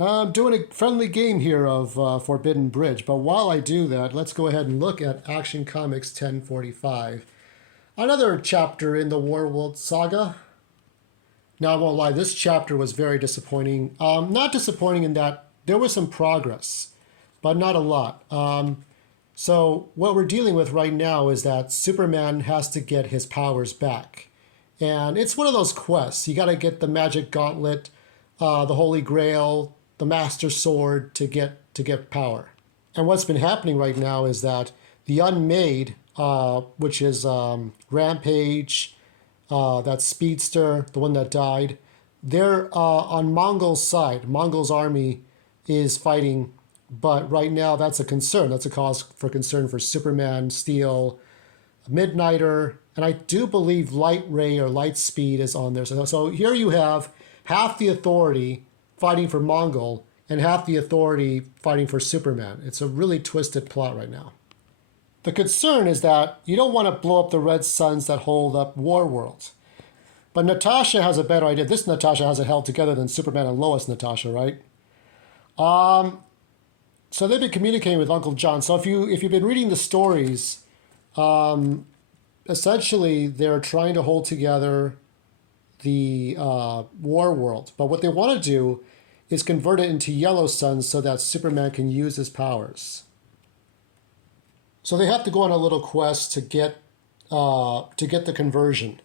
I'm doing a friendly game here of Forbidden Bridge, but while I do that, let's go ahead and look at Action Comics 1045. Another chapter in the Warworld saga. Now, I won't lie, this chapter was very disappointing. Not disappointing in that there was some progress, but not a lot. So what we're dealing with right now is that Superman has to get his powers back. And it's one of those quests. You got to get the magic gauntlet, the Holy Grail, the Master Sword to get power. And what's been happening right now is that the Unmade, which is Rampage, that Speedster, the one that died, they're on Mongol's side. Mongol's army is fighting, but right now that's a concern. That's a cause for concern for Superman, Steel, Midnighter, and I do believe Light Ray or Light Speed is on there. So here you have half the authority fighting for Mongol and half the authority fighting for Superman. It's a really twisted plot right now. The concern is that you don't want to blow up the red suns that hold up Warworld. But Natasha has a better idea. This Natasha has it held together than Superman and Lois Natasha, right? So they've been communicating with Uncle John. So if you've been reading the stories, essentially they're trying to hold together the Warworld. But what they want to do is convert it into yellow suns so that Superman can use his powers. So they have to go on a little quest to get the conversion.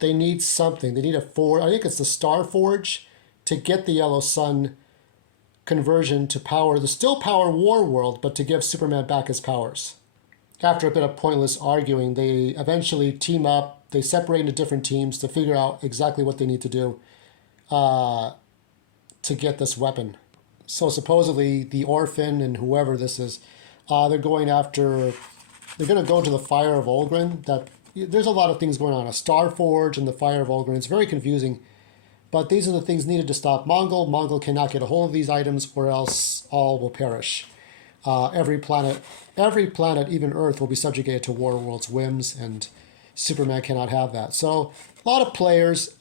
They need something. They need a forge. I think it's the Star Forge to get the yellow sun conversion to still power Warworld, but to give Superman back his powers. After a bit of pointless arguing, they eventually team up. They separate into different teams to figure out exactly what they need to do to get this weapon. So supposedly the Orphan and whoever this is, they're going to go to the Fire of Olgrin. There's a lot of things going on. A Star Forge and the Fire of Olgrin. It's very confusing. But these are the things needed to stop Mongol. Mongol cannot get a hold of these items or else all will perish. Every planet, even Earth, will be subjugated to Warworld's whims, and Superman cannot have that. So a lot of players.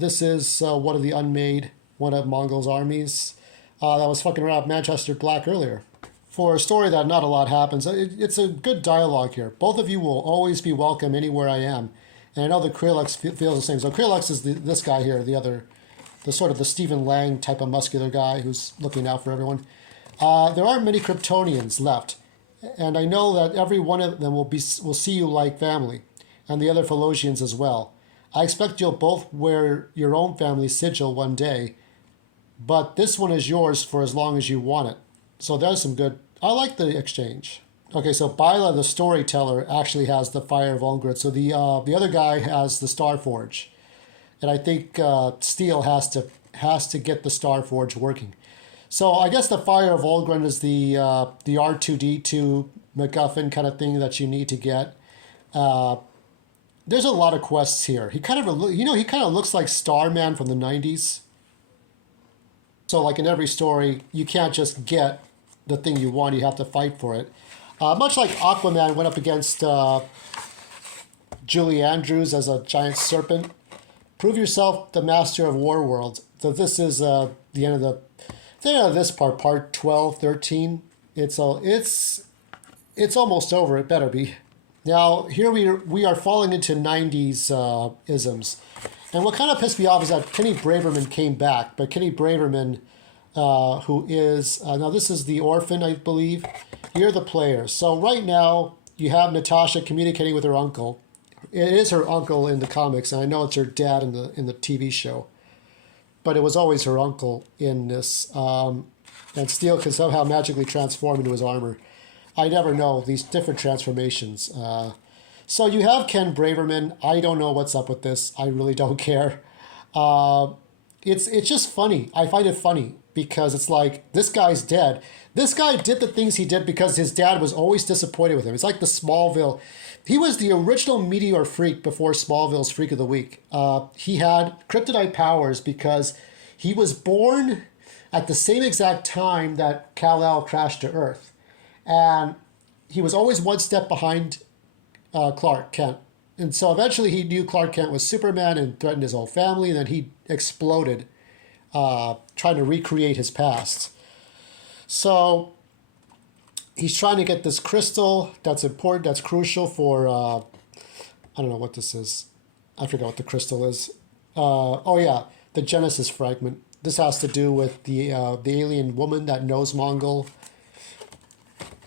This is one of the Unmade, one of Mongol's armies that was fucking around Manchester Black earlier. For a story that not a lot happens, it's a good dialogue here. Both of you will always be welcome anywhere I am. And I know that Krillix feels the same. So Krillix is this guy here, the sort of the Stephen Lang type of muscular guy who's looking out for everyone. There aren't many Kryptonians left. And I know that every one of them will see you like family, and the other Philosians as well. I expect you'll both wear your own family sigil one day, but this one is yours for as long as you want it. So there's some good. I like the exchange. Okay, so Byla, the storyteller, actually has the Fire of Olgrin. So the other guy has the Star Forge, and I think Steel has to get the Star Forge working. So I guess the Fire of Olgrin is the R2D2 MacGuffin kind of thing that you need to get. There's a lot of quests here. He kind of looks like Starman from the 90s. So like in every story, you can't just get the thing you want. You have to fight for it. Much like Aquaman went up against Julie Andrews as a giant serpent. Prove yourself the master of Warworld. So this is the end of this part 12, 13. It's almost over. It better be. Now here we are falling into 90s isms. And what kind of pissed me off is that Kenny Braverman came back, but Kenny Braverman, who is now this is the Orphan, I believe. Here are the players. So right now you have Natasha communicating with her uncle. It is her uncle in the comics, and I know it's her dad in the TV show, but it was always her uncle in this. And Steel can somehow magically transform into his armor. I never know these different transformations. So you have Ken Braverman. I don't know what's up with this. I really don't care. It's just funny. I find it funny because it's like, this guy's dead. This guy did the things he did because his dad was always disappointed with him. It's like the Smallville. He was the original Meteor Freak before Smallville's Freak of the Week. He had kryptonite powers because he was born at the same exact time that Kal-El crashed to Earth. And he was always one step behind Clark Kent. And so eventually he knew Clark Kent was Superman and threatened his whole family, and then he exploded trying to recreate his past. So he's trying to get this crystal that's important, that's crucial for, I don't know what this is. I forgot what the crystal is. Oh yeah, the Genesis fragment. This has to do with the alien woman that knows Mongol.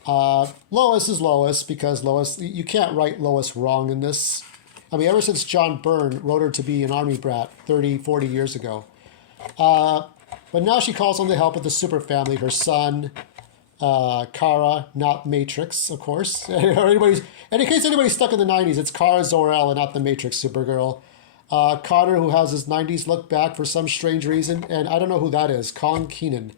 Lois is Lois because Lois, you can't write Lois wrong in this. I mean, ever since John Byrne wrote her to be an army brat 30, 40 years ago. But now she calls on the help of the super family, her son, Kara, not Matrix, of course. And in case anybody's stuck in the 90s, it's Kara Zor-El and not the Matrix Supergirl. Connor, who has his 90s look back for some strange reason, and I don't know who that is, Kong Keenan.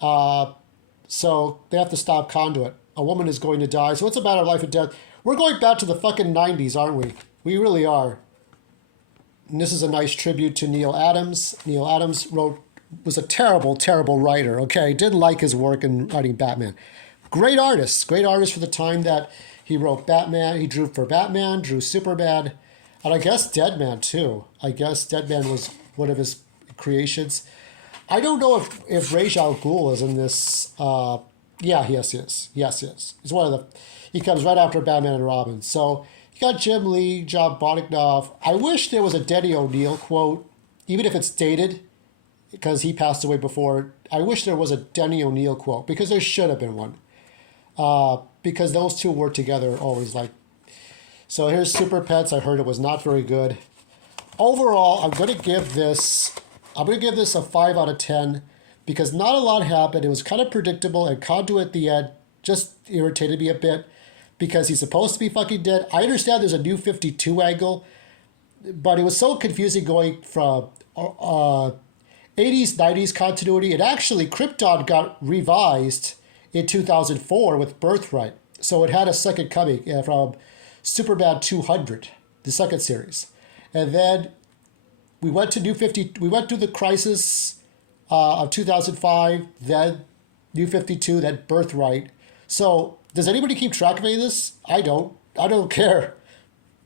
So they have to stop Conduit. A woman is going to die, so it's a matter of life and death. We're going back to the fucking 90s, aren't we? We really are. And this is a nice tribute to Neil Adams. Neil Adams was a terrible, terrible writer, okay? Didn't like his work in writing Batman. Great artist for the time that he wrote Batman. He drew for Batman, drew Superman, and I guess Deadman too. I guess Deadman was one of his creations. I don't know if Ra's al Ghul is in this. Yeah, yes, he is. Yes, he is. He's one of the. He comes right after Batman and Robin. So you got Jim Lee, John Bonignov. I wish there was a Denny O'Neil quote, even if it's dated, because he passed away before. I wish there was a Denny O'Neil quote, because there should have been one. Because those two were together always like. So here's Super Pets. I heard it was not very good. Overall, I'm going to give this a 5 out of 10 because not a lot happened. It was kind of predictable, and Conduit at the end just irritated me a bit because he's supposed to be fucking dead. I understand there's a new 52 angle, but it was so confusing going from 80s, 90s continuity. And actually, Krypton got revised in 2004 with Birthright. So it had a second coming from Superman 200, the second series. And then we went to we went to the Crisis of 2005, then New 52, then Birthright. So does anybody keep track of any of this? I don't. I don't care.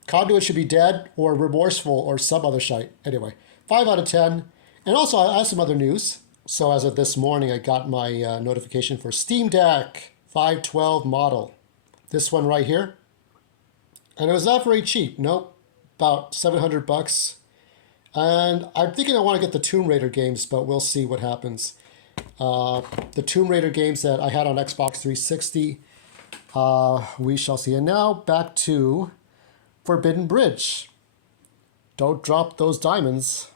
Conduit should be dead or remorseful or some other shite. Anyway, 5 out of 10. And also, I have some other news. So as of this morning, I got my notification for Steam Deck 512 model. This one right here. And it was not very cheap. Nope. About $700. And I'm thinking I want to get the Tomb Raider games, but we'll see what happens. The Tomb Raider games that I had on Xbox 360, we shall see. And now back to Forbidden Bridge. Don't drop those diamonds.